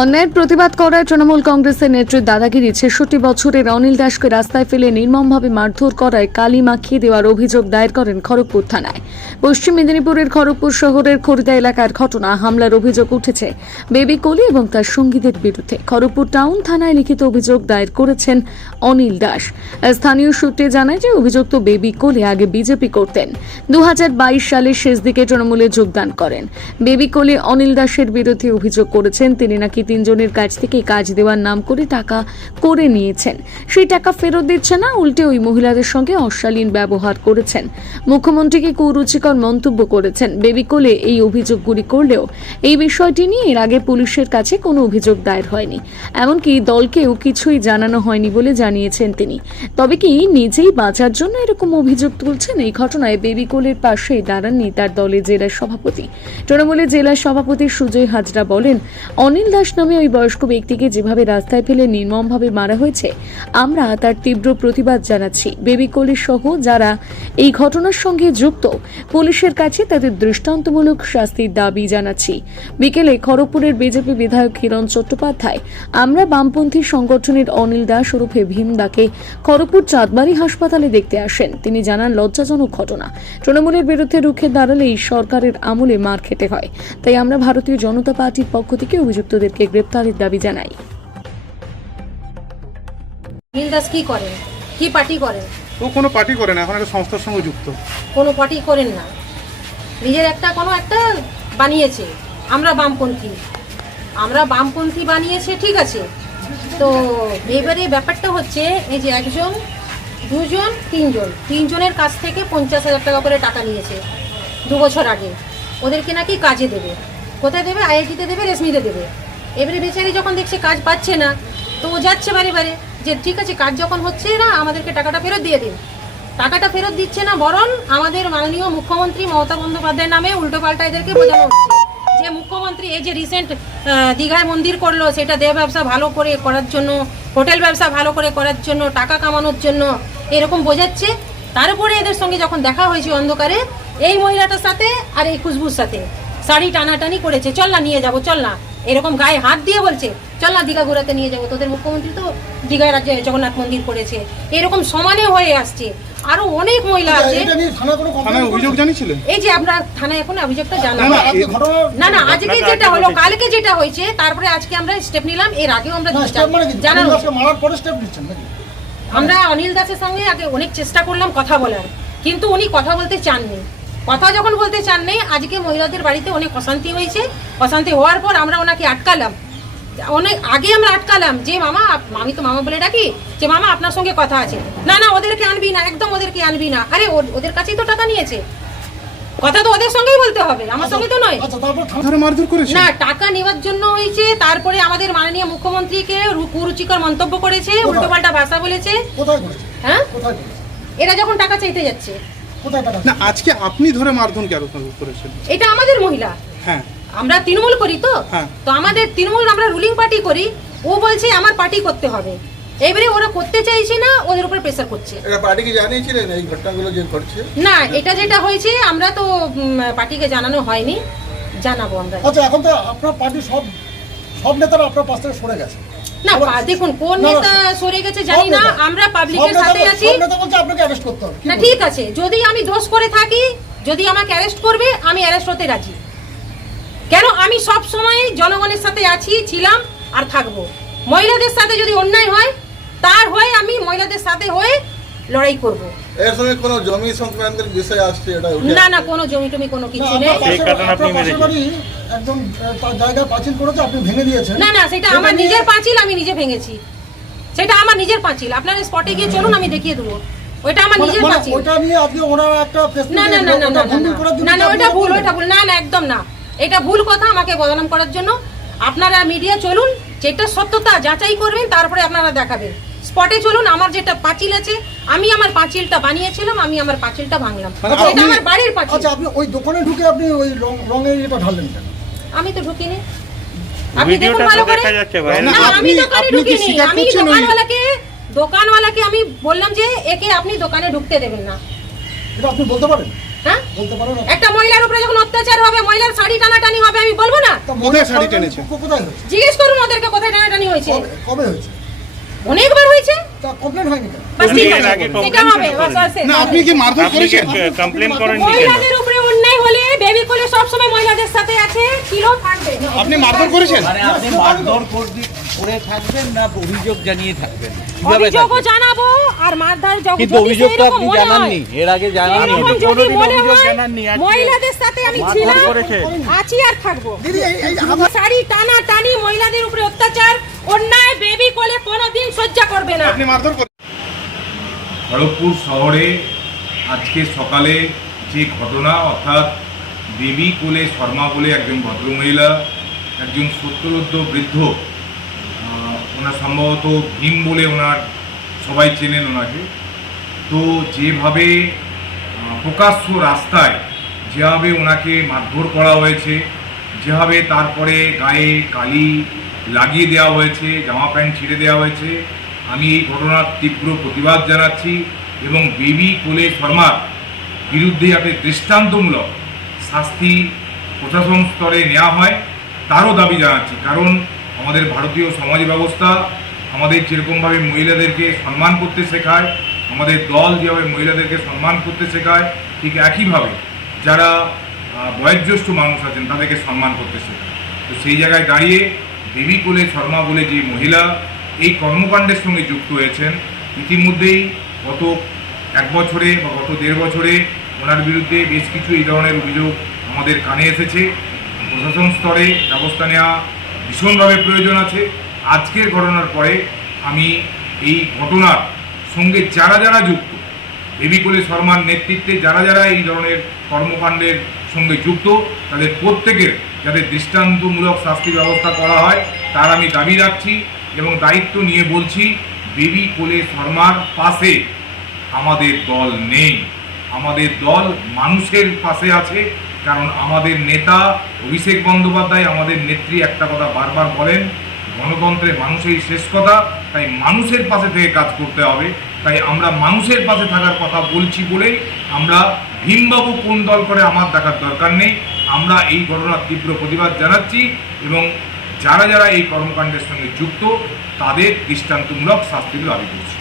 অন্যায়ের প্রতিবাদ করায় তৃণমূল কংগ্রেসের নেত্রী দাদাগিরি ছেষট্টি বছরের অনিল দাসকে রাস্তায় ফেলে নির্মমভাবে মারধর করায় কালি মাখিয়ে দেওয়ার অভিযোগ দায়ের করেন খড়গপুর থানায়। পশ্চিম মেদিনীপুরের খড়গপুর শহরের খরিদা এলাকার ঘটনা হামলার অভিযোগ উঠেছে। বেবি কোলি এবং তার সঙ্গীদের বিরুদ্ধে খড়গপুর টাউন থানায় লিখিত অভিযোগ দায়ের করেছেন অনিল দাস। স্থানীয় সূত্রে জানায় যে অভিযুক্ত বেবি কোলি আগে বিজেপি করতেন। দু হাজার বাইশ সালের শেষ দিকে তৃণমূলে যোগদান করেন। বেবি কোলি অনিল দাসের বিরুদ্ধে অভিযোগ করেছেন, তিনি নাকি তিনজনের কাছ থেকে কাজ দেওয়ার নাম করে টাকা করে নিয়েছেন। সেই টাকা ফেরত দিচ্ছে না, উল্টে ওই মহিলাদের সঙ্গে অশালীন ব্যবহার করেছেন। মুখ্যমন্ত্রীকে কুরুচিকর মন্তব্য করেছেন। বেবি কোলে এই অভিযোগগুলি করলেও এই বিষয়টি নিয়ে এর আগে পুলিশের কাছে কোনো অভিযোগ দায়ের হয়নি। এমনকি দলকেও কিছুই জানানো হয়নি বলে জানিয়েছেন তিনি। তবে কি নিজেই বাঁচার জন্য এরকম অভিযোগ তুলছেন? এই ঘটনায় বেবি কোলের পাশে দাঁড়াননি তার দলের জেলা সভাপতি। তৃণমূলের জেলা সভাপতি সুজয় হাজরা বলেন, অনিল দাস নামে ওই বয়স্ক ব্যক্তিকে যেভাবে রাস্তায় ফেলে নির্মমভাবে মারা হয়েছে, আমরা তার তীব্র প্রতিবাদ জানাচ্ছি। বেবি কোলি সহ যারা এই ঘটনার সঙ্গে যুক্ত, পুলিশের কাছে তাদের দৃষ্টান্তমূলক শাস্তির দাবি জানাচ্ছি। বিকেলে খড়গপুরের বিজেপি বিধায়ক কিরণ চট্টোপাধ্যায়, আমরা বামপন্থী সংগঠনের অনিল দাস ওরফে ভীমদাকে খড়গপুর চাঁদবাড়ি হাসপাতালে দেখতে আসেন। তিনি জানান, লজ্জাজনক ঘটনা। তৃণমূলের বিরুদ্ধে রুখে দাঁড়ালেই সরকারের আমলে মার খেতে হয়। তাই আমরা ভারতীয় জনতা পার্টির পক্ষ থেকে অভিযুক্তদেরকে গ্রেপ্তারের দাবি জানাই নীল দাস কি করেন কি পার্টি করেন ও কোনো পার্টি করে না এখন একটা সংস্থার সঙ্গে যুক্ত। কোনো পার্টি করেন না। নিজের একটা কোনো একটা বানিয়েছে। আমরা বামপন্থী। আমরা বামপন্থী বানিয়েছে ঠিক আছে। তো এবারে ব্যাপারটা হচ্ছে এই যে একজন দুজন তিনজন। তিনজনের কাছ থেকে পঞ্চাশ হাজার টাকা করে টাকা নিয়েছে দু বছর আগে। ওদেরকে নাকি কাজে দেবে। কোথায় দেবে? আইআইটিতে দেবে রেশমিতে দেবে। এবারে বেচারি যখন দেখছে কাজ পাচ্ছে না, তো ও যাচ্ছে বারে বারে যে, ঠিক আছে, কাজ যখন হচ্ছে না আমাদেরকে টাকাটা ফেরত দিয়ে দিন। টাকাটা ফেরত দিচ্ছে না, বরং আমাদের মাননীয় মুখ্যমন্ত্রী মমতা বন্দ্যোপাধ্যায়ের নামে উল্টোপাল্টা এদেরকে বোঝানো হচ্ছে। যে, মুখ্যমন্ত্রী এই যে রিসেন্ট দীঘায় মন্দির করল, সেটা দেহ ব্যবসা ভালো করে করার জন্য, হোটেল ব্যবসা ভালো করে করার জন্য, টাকা কামানোর জন্য এরকম বোঝাচ্ছে। তারপরে এদের সঙ্গে যখন দেখা হয়েছে অন্ধকারে, এই মহিলাটার সাথে আর এই খুশবুর সাথে। শাড়ি টানাটানি করেছে, চল না, নিয়ে যাব, চল না। এরকম গায়ে হাত দিয়ে বলছে চল না দীঘা ঘোরাতে নিয়ে যাব তোদের মুখ্যমন্ত্রী তো দীঘায় রাজ্যে জগন্নাথ মন্দির করেছে। এরকম সমানে হয়ে আসছে। আরও অনেক মহিলা আছে। অভিযোগ জানিয়েছিলেন? এই যে আপনার থানায় এখন অভিযোগটা জানাব না, না না আজকে যেটা হলো কালকে যেটা হয়েছে তারপরে আজকে আমরা স্টেপ নিলাম এর আগেও আমরা মানে জানানো আমরা অনিল দাসের সঙ্গে আগে অনেক চেষ্টা করলাম কথা বলার কিন্তু উনি কথা বলতে চাননি। কথা যখন বলতে চান নেই আজকে মহিলাদের বাড়িতে অনেক অশান্তি হয়েছে। অশান্তি হওয়ার পর আমরা ওনাকে আটকালাম। অনেক আগে আমরা আটকালাম যে মামা আমি তো মামা বলে ডাকি যে মামা আপনার সঙ্গে কথা আছে। না না ওদেরকে আনবি না একদম ওদেরকে আনবি না। আরে ও- ওদের কাছেই তো টাকা নিয়েছে। কথা তো ওদের সঙ্গেই বলতে হবে আমার সঙ্গে তো নয়। আচ্ছা তারপর থানা ধরে মারধর করেছে? না টাকা নেওয়ার জন্য হয়েছে তারপরে আমাদের মাননীয় মুখ্যমন্ত্রীকে কুরুচিকর মন্তব্য করেছে উল্টোপাল্টা ভাষা বলেছে। হ্যাঁ? এরা যখন টাকা চাইতে যাচ্ছে কোথায় টাকা না আজকে আপনি ধরে মারধর কেন করেছেন? এটা আমাদের মহিলা। হ্যাঁ। আমরা তৃণমূল করি তো। হ্যাঁ। তো আমাদের তৃণমূল আমরা রুলিং পার্টি করি ও বলছে আমার পার্টি করতে হবে। এবারে ওরা করতে চাইছে না ওদের উপর প্রেসার করছে। এটা পার্টিকে জানিয়েছিলেন? এই ঘটনাগুলো যে ঘটছে? না এটা যেটা হয়েছে আমরা তো পার্টিকে জানানো হয়নি। জানাব আমরা। আচ্ছা এখন তো আপনার পার্টি সব সব নেতারা আপনার পাশ থেকে সরে গেছে। না দেখুন কোন নেতা সরে গেছে জানি না আমরা পাবলিকের সাথে আছি। না ঠিক আছে যদি আমি দোষ করে থাকি যদি আমাকে অ্যারেস্ট করবে আমি অ্যারেস্ট হতে রাজি। কেন? আমি সব সময় জনগণের সাথে আছি ছিলাম আর থাকব। মহিলাদের সাথে যদি অন্যায় হয় তার হয়ে আমি মহিলাদের সাথে হয়ে লড়াই করব। এর সঙ্গে কোনো জমি সংক্রান্তের বিষয় আসছে এটা না না কোনো জমি টমি কোনো কিছু নেই। তার জায়গায় পাঁচিল করেছে আপনি ভেঙে দিয়েছেন। না না সেটা আমার নিজের পাঁচিল আমি নিজে ভেঙেছি। সেটা আমার নিজের পাঁচিল। আপনার স্পটে গিয়ে চলুন আমি দেখিয়ে দেবো। ওইটা আমার মানে- নিজের মানে পাঁচিল। ওইটা নিয়ে আজকে ওনারা একটা না না না না না না, ভুল? ওইটা ভুল না না একদম না। এটা ভুল কথা আমাকে বদনাম করার জন্য। আপনারা মিডিয়া চলুন যেটা সত্যতা যাচাই করবেন তারপরে আপনারা দেখাবেন। স্পটে চলুন আমার যেটা পাঁচিল আছে আমি আমার পাঁচিলটা বানিয়েছিলাম আমি আমার পাঁচিলটা ভাঙলাম। মানে এটা আমার বাড়ির পাঁচিল। আচ্ছা আপনি ওই দোকানে ঢুকে আপনি ওই রং রঙের এটা ঢাললেন কেন? আমি তো ঢুকিনি। আপনি দেখুন ভালো করে। না, আমি দোকানে ঢুকিনি। আমি দোকানওয়ালাকে দোকানওয়ালাকে আমি বললাম যে একে আপনি দোকানে ঢুকতে দেবেন না। এটা আপনি বলতে পারেন? হ্যাঁ? বলতে পারো না। একটা মহিলার উপরে যখন অত্যাচার হবে মহিলার শাড়ি টানাটানি হবে আমি বলব না? কোথায় শাড়ি টেনেছে? জিজ্ঞেস করুন ওদেরকে কোথায় টানাটানি হয়েছে। কবে হয়েছে? অনেকবার হয়েছে। তা কমপ্লেন হয়নি কেন? বাসের আগে হবে, বাস করেন? আছে। না আপনি কি মারধর আপনি কি করেছেন কমপ্লেন করেননি মহিলাদের উপরে অন্যায় হলে বেবি কোলে সবসময় মহিলাদের সাথে আছে ছিল থাকবে? আপনি মারধর করেছেন? মানে আপনি মারধর করবি- করে থাকবেন না অভিযোগ জানিয়ে থাকবেন? কীভাবে অভিযোগও থাকবেন? জানাব আর মারধার যখন কিন্তু যদি অভিযোগটা সেইরকম আপনি মনে জানাননি হয়, এর আগে জানাননি। এরকম যদি মনে হয়, মহিলাদের সাথে আমি ছিলাম আছি আর থাকব। দিদি এই এই আমার শাড়ি টানা টানি মহিলাদের উপরে অত্যাচার অন্যায় বেবি কোলে কোনোদিন সহ্য করবে না। আপনি মারধর খড়গপুর শহরে আজকে সকালে যে ঘটনা অর্থাৎ দেবী কোলে শর্মা বলে একজন ভদ্রমহিলা একজন সত্তরোদ্ধ বৃদ্ধ ওনার সম্ভবত ভীম বলে ওনার সবাই চেনেন ওনাকে। তো যেভাবে প্রকাশ্য রাস্তায় যেভাবে ওনাকে মারধর করা হয়েছে যেভাবে তারপরে গায়ে কালি লাগিয়ে দেওয়া হয়েছে, জামা প্যান্ট ছিঁড়ে দেওয়া হয়েছে, আমি এই ঘটনার তীব্র প্রতিবাদ জানাচ্ছি এবং বেবি কোলে শর্মার বিরুদ্ধে যাতে দৃষ্টান্তমূলক শাস্তি প্রশাসন স্তরে নেওয়া হয়, তারও দাবি জানাচ্ছি। কারণ আমাদের ভারতীয় সমাজ ব্যবস্থা আমাদের যেরকমভাবে মহিলাদেরকে সম্মান করতে শেখায়, আমাদের দল যেভাবে মহিলাদেরকে সম্মান করতে শেখায়, ঠিক একইভাবে যারা বয়োজ্যেষ্ঠ মানুষ আছেন, তাদেরকে সম্মান করতে শেখায়। তো সেই জায়গায় দাঁড়িয়ে দেবী কোলে, শর্মা বলে যে মহিলা এই কর্মকাণ্ডের সঙ্গে যুক্ত হয়েছেন, ইতিমধ্যেই গত এক বছরে বা গত দেড় বছরে ওনার বিরুদ্ধে বেশ কিছু এই ধরনের অভিযোগ আমাদের কানে এসেছে। প্রশাসন স্তরে ব্যবস্থা নেওয়া ভীষণভাবে প্রয়োজন আছে। আজকের ঘটনার পরে আমি এই ঘটনার সঙ্গে যারা যারা যুক্ত দেবীকলি শর্মার নেতৃত্বে যারা যারা এই ধরনের কর্মকাণ্ডের সঙ্গে যুক্ত, তাদের প্রত্যেকের যাতে দৃষ্টান্তমূলক শাস্তি ব্যবস্থা করা হয়, তার আমি দাবি রাখছি এবং দায়িত্ব নিয়ে বলছি বেবি কোলে শর্মার পাশে আমাদের দল নেই। আমাদের দল মানুষের পাশে আছে, কারণ আমাদের নেতা অভিষেক বন্দ্যোপাধ্যায়, আমাদের নেত্রী একটা কথা বারবার বলেন গণতন্ত্রে মানুষের শেষ কথা তাই মানুষের পাশে থেকে কাজ করতে হবে। তাই আমরা মানুষের পাশে থাকার কথা বলছি বলেই আমরা ভীমবাবু কোন দল করে আমার দেখার দরকার নেই। আমরা এই ঘটনার তীব্র প্রতিবাদ জানাচ্ছি এবং যারা যারা এই কর্মকাণ্ডের সঙ্গে যুক্ত, তাদের দৃষ্টান্তমূলক শাস্তির দাবি করছি।